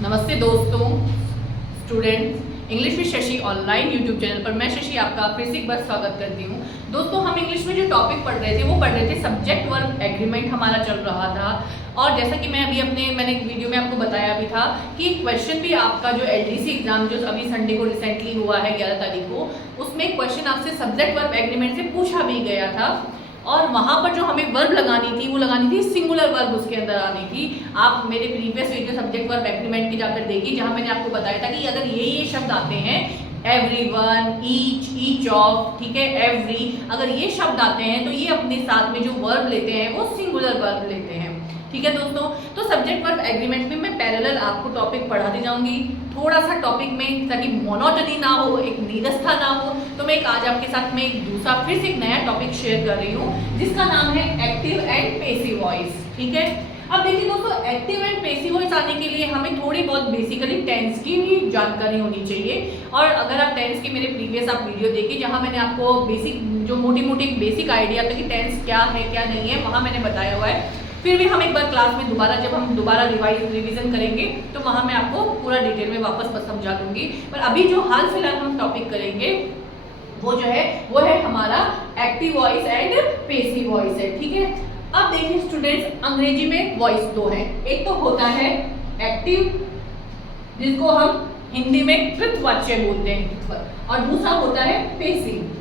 नमस्ते दोस्तों, students. English with Shashi online YouTube channel पर मैं शशि आपका फिर से एक बार स्वागत करती हूँ। दोस्तों, हम इंग्लिश में जो टॉपिक पढ़ रहे थे वो पढ़ रहे थे सब्जेक्ट वर्ब एग्रीमेंट हमारा चल रहा था। और जैसा कि मैं अभी मैंने एक वीडियो में आपको बताया भी था कि क्वेश्चन भी आपका जो एलडीसी एग्जाम जो अभी संडे को रिसेंटली हुआ है 11 तारीख को, उसमें क्वेश्चन आपसे सब्जेक्ट वर्ब एग्रीमेंट से पूछा भी गया था। और वहाँ पर जो हमें वर्ब लगानी थी वो लगानी थी सिंगुलर वर्ब, उसके अंदर आनी थी। आप मेरे previous video subject verb agreement की जाकर देखिए, जहाँ मैंने आपको बताया था कि अगर ये शब्द आते हैं एवरीवन, ईच ऑफ, ठीक है, एवरी, अगर ये शब्द आते हैं तो ये अपने साथ में जो वर्ब लेते हैं वो सिंगुलर वर्ब लेते हैं। ठीक है दोस्तों, तो सब्जेक्ट वर्ब एग्रीमेंट में मैं पैरेलल आपको टॉपिक पढ़ाती जाऊंगी, थोड़ा सा टॉपिक में, ताकि मोनोटनी ना हो, एक नीरसता ना हो। तो मैं आज आपके साथ में एक दूसरा फिर से एक नया टॉपिक शेयर कर रही हूँ, जिसका नाम है एक्टिव एंड पेसिव वॉइस। ठीक है, अब देखिए दोस्तों, एक्टिव एंड पेसिव वॉइस आने के लिए हमें थोड़ी बहुत बेसिकली टेंस की भी जानकारी होनी चाहिए। और अगर आप टेंस की मेरे प्रीवियस आप वीडियो देखिए, जहाँ मैंने आपको बेसिक जो मोटी मोटी बेसिक आइडिया था कि टेंस क्या है क्या नहीं है, वहाँ मैंने बताया हुआ है। फिर भी हम एक बार क्लास में जब हम दोबारा रिवीजन करेंगे तो वहाँ मैं आपको पूरा डिटेल में वापस समझा दूंगी। पर अभी जो हाल फिलहाल हम टॉपिक करेंगे वो जो है हमारा active voice and passive voice है। ठीक है, अब देखिए स्टूडेंट्स, अंग्रेजी में वॉइस दो है। एक तो होता है एक्टिव, जिसको हम हिंदी में कृतवाच्य बोलते हैं, और दूसरा होता है पेसिव।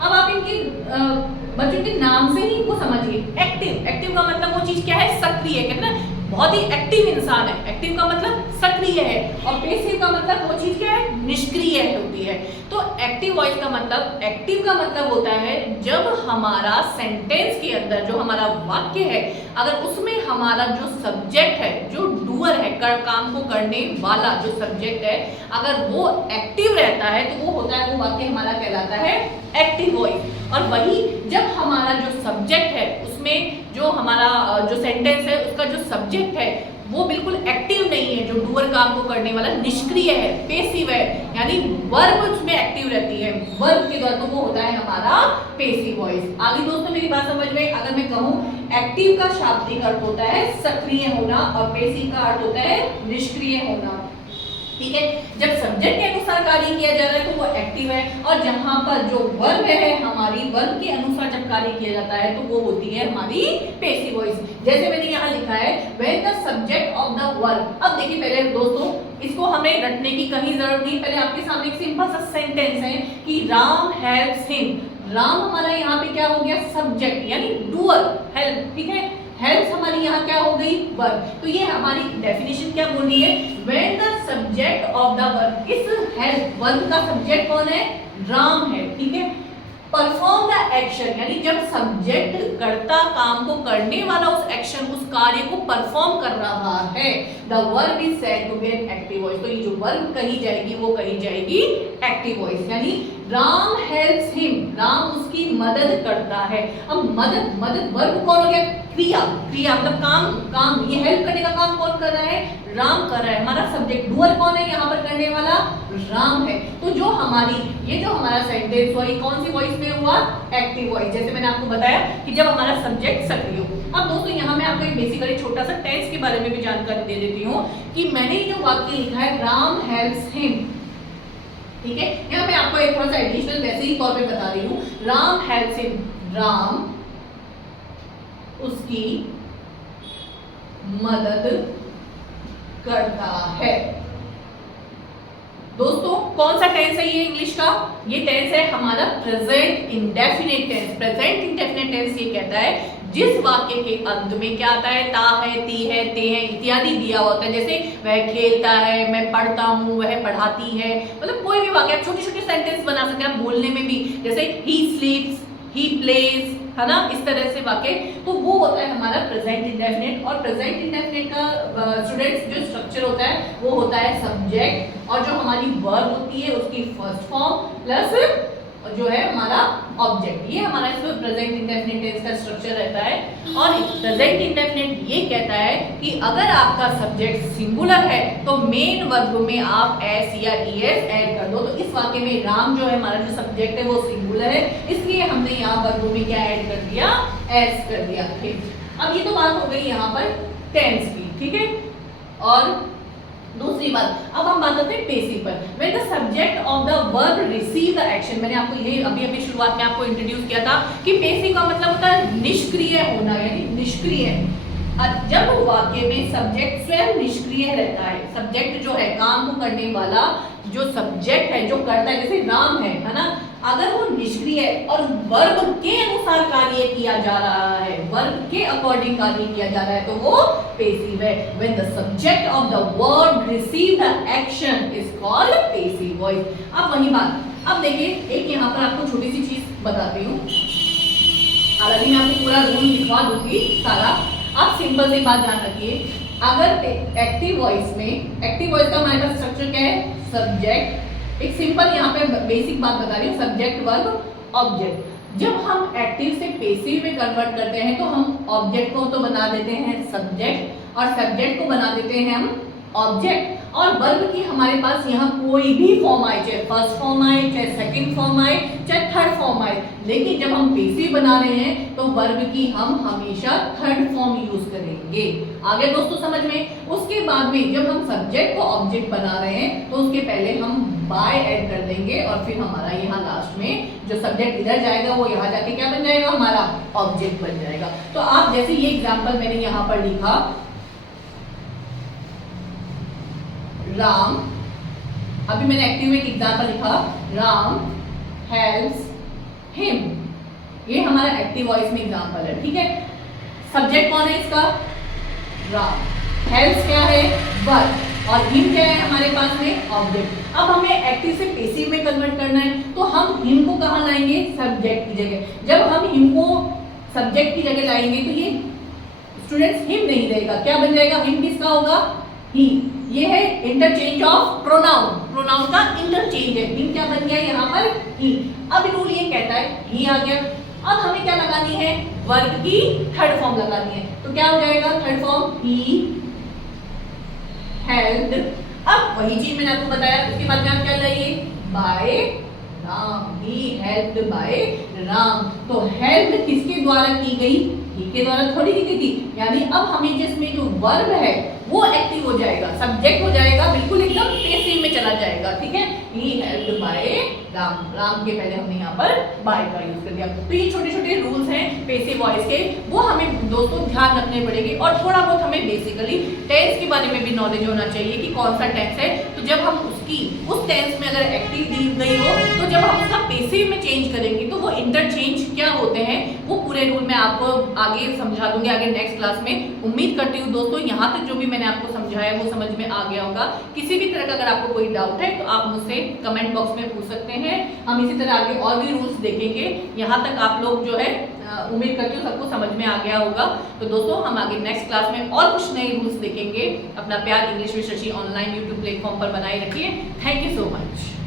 अब आप इनके बच्चों के नाम से ही इनको समझिए। एक्टिव का मतलब वो चीज क्या है, सक्रिय, कहते हैं ना बहुत ही एक्टिव इंसान है, एक्टिव का मतलब सक्रिय है। और पेसिव का मतलब वो चीज क्या है, निष्क्रिय होती है। तो एक्टिव वॉइस का मतलब, एक्टिव का मतलब होता है जब हमारा सेंटेंस के अंदर जो हमारा वाक्य है, अगर उसमें हमारा जो सब्जेक्ट है, जो डूअर है, काम को करने वाला जो सब्जेक्ट है, अगर वो एक्टिव रहता है तो वो होता है, वो वाक्य हमारा कहलाता है एक्टिव वॉइस। और वही जब हमारा जो सब्जेक्ट है, उसमें जो हमारा जो सेंटेंस है, उसका जो सब्जेक्ट है वो बिल्कुल एक्टिव नहीं है, जो डूअर काम को करने वाला निष्क्रिय है, पेसिव है, यानी वर्ब उसमें एक्टिव रहती है, वर्ब के द्वारा, तो वो होता है हमारा पेसिव वॉइस। आगे दोस्तों मेरी बात समझ में, अगर मैं कहूँ एक्टिव का शाब्दिक अर्थ होता है सक्रिय होना और पेसिव का अर्थ होता है निष्क्रिय होना। ठीक है, जब सब्जेक्ट के अनुसार कार्य किया जा रहा है तो वो एक्टिव है, और जहां पर जो वर्ब है हमारी, वर्ब के अनुसार जब कार्य किया जाता है तो वो होती है हमारी पेसिव वॉइस। जैसे मैंने यहाँ लिखा है when the subject of the verb. अब देखिए पहले दोस्तों, इसको हमें रटने की कहीं जरूरत नहीं, पहले आपके सामने एक सिंपल सा सेंटेंस है कि राम हेल्प्स हिम। राम हमारा यहाँ पे क्या हो गया, सब्जेक्ट यानी डूअर, हेल्प। ठीक है, हेल्प हमारी यहाँ क्या हो गई, वर्ब। तो ये हमारी डेफिनेशन क्या बोल रही है, when the subject of the verb, इस हेल्प वर्ब का सब्जेक्ट कौन है, राम है। ठीक है, परफॉर्म द एक्शन, यानी जब सब्जेक्ट कर्ता काम को करने वाला उस एक्शन, उस कार्य को परफॉर्म कर रहा है, the verb is said to be an active voice. तो ये जो वर्ब कही जाएगी वो कही जाएगी एक्टिव वॉइस। यानी राम हेल्प्स हिम, राम उसकी मदद करता है। अब मदद वर्ब कौन हो गया, क्रिया मतलब काम, ये हेल्प करने का काम कौन कर रहा है, राम कर रहा है। हमारा सब्जेक्ट डूअर कौन है यहाँ पर करने वाला, राम है। तो जो हमारा सेंटेंस हुआ, ये कौन सी वॉइस में हुआ, एक्टिव वॉइस। जैसे मैंने आपको बताया कि जब हमारा सब्जेक्ट सक्रिय हो। अब दोस्तों यहाँ मैं आपको एक बेसिकली छोटा सा टेंस के बारे में भी जानकारी दे देती हूँ कि मैंने जो वाक्य लिखा है राम हेल्प्स हिम, ठीक है, यहाँ मैं आपको एक थोड़ा सा एडिशनल वैसे ही तौर पे बता रही हूँ। राम हेल्प्स हिम, राम उसकी मदद करता है। दोस्तों कौन सा टेंस है ये इंग्लिश का, ये टेंस है हमारा present indefinite tense. Present indefinite tense ये कहता है जिस वाक्य के अंत में क्या आता है, ता है, ती है, ते है इत्यादि दिया होता है। जैसे वह खेलता है, मैं पढ़ता हूँ, वह पढ़ाती है, मतलब कोई भी वाक्य, छोटे छोटे सेंटेंस बना सकते हैं आप बोलने में भी, जैसे ही स्लीप्स, ही प्लेज, है ना, इस तरह से वाक्य। तो वो होता है हमारा प्रेजेंट इंडेफिनिट। और प्रेजेंट इंडेफिनिट का स्टूडेंट्स जो स्ट्रक्चर होता है वो होता है सब्जेक्ट, और जो हमारी वर्ब होती है उसकी फर्स्ट फॉर्म प्लस जो है हमारा ऑब्जेक्ट। ये हमारा इसमें प्रेजेंट इंडेफिनिट टेंस का स्ट्रक्चर रहता है। और प्रेजेंट इंडेफिनिट ये कहता है कि अगर आपका सब्जेक्ट सिंगुलर है तो मेन वर्ब में आप एस या ईएस ऐड कर दो। तो इस वाक्य में राम जो है हमारा जो सब्जेक्ट है वो सिंगुलर है, इसलिए हमने यहाँ वर्ब में क्या ऐड कर दिया, एस कर दिया। ठीक, अब ये तो बात हो गई यहाँ पर टेंस की। ठीक है, और दूसरी बात, अब हम बात करते हैं पेसिव पर। When the subject of the verb receive the action, मैंने आपको ये अभी शुरुआत में आपको इंट्रोड्यूस किया था कि पेसिव का मतलब होता है निष्क्रिय होना, यानी निष्क्रिय। जब वाक्य में सब्जेक्ट स्वयं निष्क्रिय रहता है, सब्जेक्ट जो है काम को करने वाला जो सब्जेक्ट है जो करता है, जैसे राम है ना, अगर वो निष्क्रिय है और वर्ब के अनुसार कार्य किया जा रहा है, वर्ब के अकॉर्डिंग कार्य किया जा रहा है, तो वो पेसिव है। When the subject of the verb receive the action is called passive voice. अब वही बात, अब देखिए एक यहाँ पर आपको छोटी सी चीज बताती हूँ, हालांकि मैं आपको पूरा रूल लिखवा दूंगी सारा, आप सिंपल सी बात ध्यान रखिए। अगर एक्टिव वॉइस में, एक्टिव वॉइस का हमारे पास स्ट्रक्चर क्या है, सब्जेक्ट, एक सिंपल यहाँ पे बेसिक बात बता रही हूँ, सब्जेक्ट वर्ब ऑब्जेक्ट। जब हम एक्टिव से पेसिव में कन्वर्ट करते हैं तो हम ऑब्जेक्ट को तो बना देते हैं सब्जेक्ट और सब्जेक्ट को बना देते हैं हम ऑब्जेक्ट, और वर्ब की हमारे पास यहाँ कोई भी फॉर्म आए, चाहे फर्स्ट फॉर्म आए, चाहे सेकंड फॉर्म आए, चाहे थर्ड फॉर्म आए, लेकिन जब हम पेसिव बना रहे हैं तो वर्ब की हम हमेशा थर्ड फॉर्म यूज करेंगे। आगे दोस्तों समझ में। उसके बाद में जब हम सब्जेक्ट को ऑब्जेक्ट बना रहे हैं तो उसके पहले हम बाय ऐड कर देंगे और फिर हमारा यहाँ लास्ट में जो सब्जेक्ट इधर जाएगा वो यहाँ जाके क्या बन जाएगा, हमारा ऑब्जेक्ट बन जाएगा। तो आप जैसे ये एग्जाम्पल मैंने यहाँ पर लिखा, राम, अभी मैंने एक्टिव में एक एग्जाम्पल लिखा, राम हेल्प्स हिम, ये हमारा एक्टिव वॉइस में एग्जाम्पल है, ठीक है। सब्जेक्ट कौन है इसका, राम, हेल्प्स क्या है, वर्ब, और हिम क्या है हमारे पास में, ऑब्जेक्ट। अब हमें एक्टिव से पेसिव में कन्वर्ट करना है तो हम हिम को कहाँ लाएंगे, सब्जेक्ट की जगह। जब हम हिम को सब्जेक्ट की जगह लाएंगे तो ये स्टूडेंट्स हिम नहीं रहेगा, क्या बन जाएगा, हिम किसका होगा, ही। ये है इंटरचेंज ऑफ प्रोनाउन, प्रोनाउन का इंटरचेंज है, हिम क्या बन गया यहाँ पर, ही। अब रूल ये कहता है ही आ गया, अब हमें क्या लगानी है, वर्ब की थर्ड फॉर्म लगानी है, तो क्या हो जाएगा थर्ड फॉर्म, ही हेल्प्ड। अब वही चीज मैंने आपको बताया, उसके बाद में आप क्या लाइए, by Ram, he helped by Ram. तो हेल्प किसके द्वारा की गई, ही के द्वारा थोड़ी की गई थी, यानी अब हमें जिसमें जो वर्ब है वो एक्टिव हो जाएगा, सब्जेक्ट हो जाएगा, बिल्कुल एकदम पेसिव में चला जाएगा, ठीक है। ही हेल्प्ड बाय राम, राम के पहले हमने यहाँ पर बाय का यूज कर दिया। तो ये छोटे छोटे रूल्स हैं पेसिव वॉइस के, वो हमें दोस्तों ध्यान रखने पड़ेंगे, और थोड़ा बहुत हमें बेसिकली टेंस के बारे में भी नॉलेज होना चाहिए कि कौन सा टेंस है। तो जब हम उस टेंस में अगर एक्टिव दी गई हो तो जब हम उसका पेसिव में चेंज करेंगे तो वो इंटरचेंज क्या होते हैं, वो पूरे रूल में आपको आगे समझा दूंगी, आगे नेक्स्ट क्लास में। उम्मीद करती हूँ दोस्तों यहाँ तक जो भी मैंने आपको समझाया वो समझ में आ गया होगा। किसी भी तरह का अगर आपको कोई डाउट है तो आप मुझसे कमेंट बॉक्स में पूछ सकते हैं, हम इसी तरह आगे और भी रूल्स देखेंगे। यहाँ तक आप लोग जो है उम्मीद करती हूँ सबको समझ में आ गया होगा। तो दोस्तों हम आगे नेक्स्ट क्लास में और कुछ नए रूल्स देखेंगे। अपना प्यार English with Shashi online YouTube platform पर बनाए रखिए। Thank you so much.